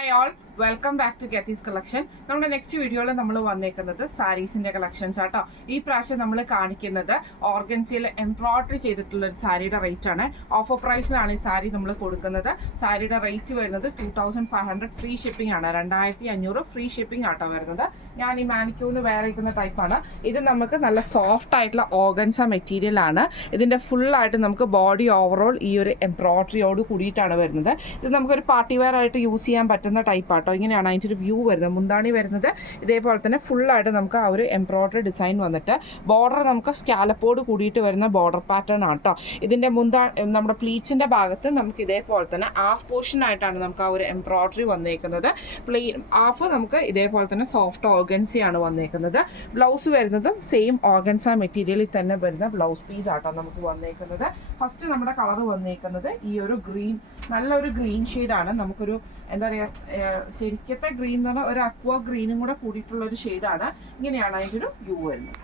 Hi all, welcome back to ഗെത്തീസ് collection. നമ്മുടെ next വീഡിയോയിൽ നമ്മൾ വന്നേക്കുന്നത് സാരീസിന്റെ കളക്ഷൻസ് ആട്ടോ. ഈ പ്രാവശ്യം നമ്മൾ കാണിക്കുന്നത് ഓർഗൻസിയിൽ എംബ്രോയിഡറി ചെയ്തിട്ടുള്ള ഒരു സാരിയുടെ റേറ്റ് ആണ്. ഓഫർ പ്രൈസിലാണ് ഈ സാരി നമ്മൾ കൊടുക്കുന്നത്. സാരിയുടെ റേറ്റ് വരുന്നത് 2500 ഫ്രീ ഷിപ്പിംഗ് ആണ്. 2500 ഫ്രീ ഷിപ്പിംഗ് ആട്ടോ വരുന്നത്. ഞാൻ ഈ മാനിക്യൂറിന് വേറെ ഇരിക്കുന്ന ടൈപ്പാണ്. ഇത് നമുക്ക് നല്ല സോഫ്റ്റ് ആയിട്ടുള്ള ഓർഗൻസ മെറ്റീരിയൽ ആണ്. ഇതിന്റെ ഫുള്ളായിട്ട് നമുക്ക് ബോഡി ഓവറോൾ ഈ ഒരു എംബ്രോയിഡറിയോട് കൂടിയിട്ടാണ് വരുന്നത്. ഇത് നമുക്കൊരു പാർട്ടി വെയർ ആയിട്ട് യൂസ് ചെയ്യാൻ പറ്റുന്ന ടൈപ്പ് ആട്ടോ. ഇങ്ങനെയാണ് അതിൻ്റെ ഒരു വ്യൂ വരുന്നത്. മുന്താണി വരുന്നത് ഇതേപോലെ തന്നെ ഫുള്ളായിട്ട് നമുക്ക് ആ ഒരു എംബ്രോയിഡറി ഡിസൈൻ വന്നിട്ട് ബോർഡർ നമുക്ക് സ്കാലപ്പോട് കൂടിയിട്ട് വരുന്ന ബോർഡർ പാറ്റേൺ ആണ് കേട്ടോ. ഇതിൻ്റെ നമ്മുടെ പ്ലീറ്റ്സിൻ്റെ ഭാഗത്ത് നമുക്ക് ഇതേപോലെ തന്നെ ഹാഫ് പോർഷൻ ആയിട്ടാണ് നമുക്ക് ആ ഒരു എംബ്രോയിഡറി വന്നേക്കുന്നത്. ഹാഫ് നമുക്ക് ഇതേപോലെ തന്നെ സോഫ്റ്റ് ഓർഗൻസിയാണ് വന്നേക്കുന്നത്. ബ്ലൗസ് വരുന്നതും സെയിം ഓർഗൻസ മെറ്റീരിയലിൽ തന്നെ വരുന്ന ബ്ലൗസ് പീസ് ആട്ടോ നമുക്ക് വന്നേക്കുന്നത്. ഫസ്റ്റ് നമ്മുടെ കളർ വന്നേക്കുന്നത് ഈ ഒരു ഗ്രീൻ, നല്ലൊരു ഗ്രീൻ ഷെയ്ഡാണ്. നമുക്കൊരു എന്താ പറയുക, ശരിക്കത്തെ ഗ്രീൻ എന്ന് പറഞ്ഞാൽ ഒരു അക്വ ഗ്രീനും കൂടെ കൂടിയിട്ടുള്ള ഒരു ഷെയ്ഡാണ്. ഇങ്ങനെയാണ് അതിൻ്റെ ഒരു വ്യൂ വരുന്നത്.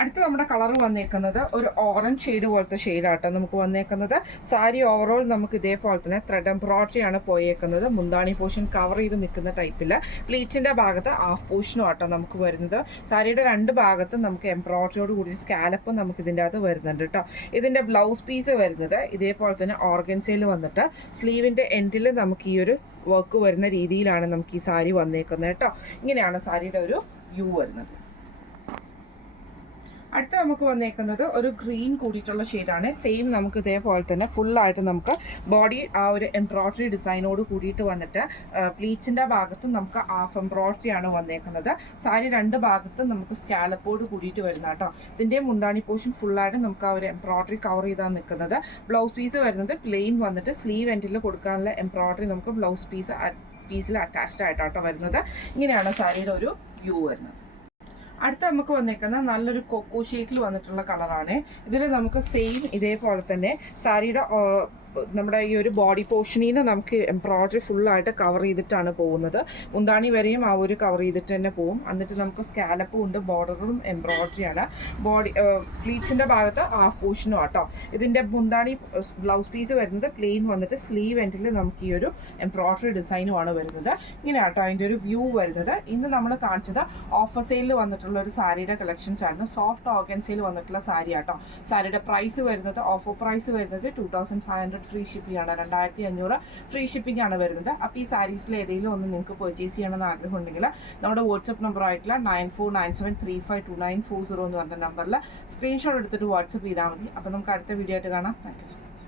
അടുത്ത് നമ്മുടെ കളർ വന്നേക്കുന്നത് ഒരു ഓറഞ്ച് ഷെയ്ഡ് പോലത്തെ ഷെയ്ഡാട്ടോ നമുക്ക് വന്നേക്കുന്നത്. സാരി ഓവറോൾ നമുക്ക് ഇതേപോലെ തന്നെ ത്രെഡ് എംബ്രോയിഡറി ആണ് പോയേക്കുന്നത്. മുന്താണി പോർഷൻ കവർ ചെയ്ത് നിൽക്കുന്ന ടൈപ്പിൽ. പ്ലീറ്റിൻ്റെ ഭാഗത്ത് ഹാഫ് പോർഷനും ആട്ടോ നമുക്ക് വരുന്നത്. സാരിയുടെ രണ്ട് ഭാഗത്തും നമുക്ക് എംബ്രോയിഡറിയോട് കൂടി സ്കാലപ്പും നമുക്ക് ഇതിൻ്റെ അകത്ത് വരുന്നുണ്ട് കേട്ടോ. ഇതിൻ്റെ ബ്ലൗസ് പീസ് വരുന്നത് ഇതേപോലെ തന്നെ ഓർഗൻസയിൽ വന്നിട്ട് സ്ലീവിൻ്റെ എൻഡിൽ നമുക്ക് ഈ ഒരു വർക്ക് വരുന്ന രീതിയിലാണ് നമുക്ക് ഈ സാരി വന്നേക്കുന്നത് കേട്ടോ. ഇങ്ങനെയാണ് സാരിയുടെ ഒരു വ്യൂ വരുന്നത്. അടുത്ത നമുക്ക് വന്നേക്കുന്നത് ഒരു ഗ്രീൻ കൂടിയിട്ടുള്ള ഷെയ്ഡാണ്. സെയിം നമുക്ക് ഇതേപോലെ തന്നെ ഫുള്ളായിട്ട് നമുക്ക് ബോഡി ആ ഒരു എംബ്രോയിഡറി ഡിസൈനോട് കൂടിയിട്ട് വന്നിട്ട് പ്ലീറ്റ്സിൻ്റെ ഭാഗത്തും നമുക്ക് ഹാഫ് എംബ്രോയിഡറി ആണ് വന്നേക്കുന്നത്. സാരി രണ്ട് ഭാഗത്തും നമുക്ക് സ്കാലപ്പോട് കൂടിയിട്ട് വരുന്ന കേട്ടോ. ഇതിൻ്റെ മുന്താണി പോർഷൻ ഫുള്ളായിട്ട് നമുക്ക് ആ ഒരു എംബ്രോയിഡറി കവർ ചെയ്താണ് നിൽക്കുന്നത്. ബ്ലൗസ് പീസ് വരുന്നത് പ്ലെയിൻ വന്നിട്ട് സ്ലീവ് എൻഡിൽ കൊടുക്കാനുള്ള എംബ്രോയിഡറി നമുക്ക് ബ്ലൗസ് പീസിൽ അറ്റാച്ച്ഡ് ആയിട്ടാട്ടോ വരുന്നത്. ഇങ്ങനെയാണ് സാരിയുടെ ഒരു വ്യൂ വരുന്നത്. അടുത്ത നമുക്ക് വന്നേക്കുന്ന നല്ലൊരു കൊക്കോ ഷെയ്ഡിൽ വന്നിട്ടുള്ള കളറാണ്. ഇതിൽ നമുക്ക് സെയിം ഇതേപോലെ തന്നെ സാരിയുടെ നമ്മുടെ ഈ ഒരു ബോഡി പോർഷനിൽ നിന്ന് നമുക്ക് എംബ്രോയിഡറി ഫുള്ളായിട്ട് കവർ ചെയ്തിട്ടാണ് പോകുന്നത്. മുന്താണി വരെയും ആ ഒരു കവർ ചെയ്തിട്ട് തന്നെ പോകും. എന്നിട്ട് നമുക്ക് സ്കാലപ്പും ഉണ്ട്, ബോർഡറും എംബ്രോയിഡറിയാണ്. ബോഡി പ്ലീറ്റ്സിൻ്റെ ഭാഗത്ത് ഹാഫ് പോർഷനും ആട്ടോ. ഇതിൻ്റെ മുന്താണി ബ്ലൗസ് പീസ് വരുന്നത് പ്ലെയിൻ വന്നിട്ട് സ്ലീവ് എൻഡിൽ നമുക്ക് ഈ ഒരു എംബ്രോയിഡറി ഡിസൈനുമാണ് വരുന്നത്. ഇങ്ങനെ ആട്ടോ അതിൻ്റെ ഒരു വ്യൂ വരുന്നത്. ഇന്ന് നമ്മൾ കാണിച്ചത് ഓഫർ സെയിലിൽ വന്നിട്ടുള്ള ഒരു സാരിയുടെ കളക്ഷൻസ് ആയിരുന്നു. സോഫ്റ്റ് ഓർഗൻസയിൽ വന്നിട്ടുള്ള സാരി ആട്ടോ. സാരിയുടെ പ്രൈസ് വരുന്നത് ഓഫർ പ്രൈസ് വരുന്നത് 2500 ഫ്രീ ഷിപ്പിംഗ് ആണ്. 2500 ഫ്രീ ഷിപ്പിംഗ് ആണ് വരുന്നത്. അപ്പോൾ ഈ സാരീസിൽ ഏതെങ്കിലും ഒന്ന് നിങ്ങൾക്ക് പർച്ചേസ് ചെയ്യണമെന്ന് ആഗ്രഹം ഉണ്ടെങ്കിൽ നമ്മുടെ വാട്സപ്പ് നമ്പർ ആയിട്ടുള്ള 9497352940 എന്ന് പറഞ്ഞ നമ്പറിൽ സ്ക്രീൻഷോട്ട് എടുത്തിട്ട് വാട്സപ്പ് ചെയ്താൽ മതി. അപ്പോൾ നമുക്ക് അടുത്ത വീഡിയോ ആയിട്ട് കാണാം. Thank you so much.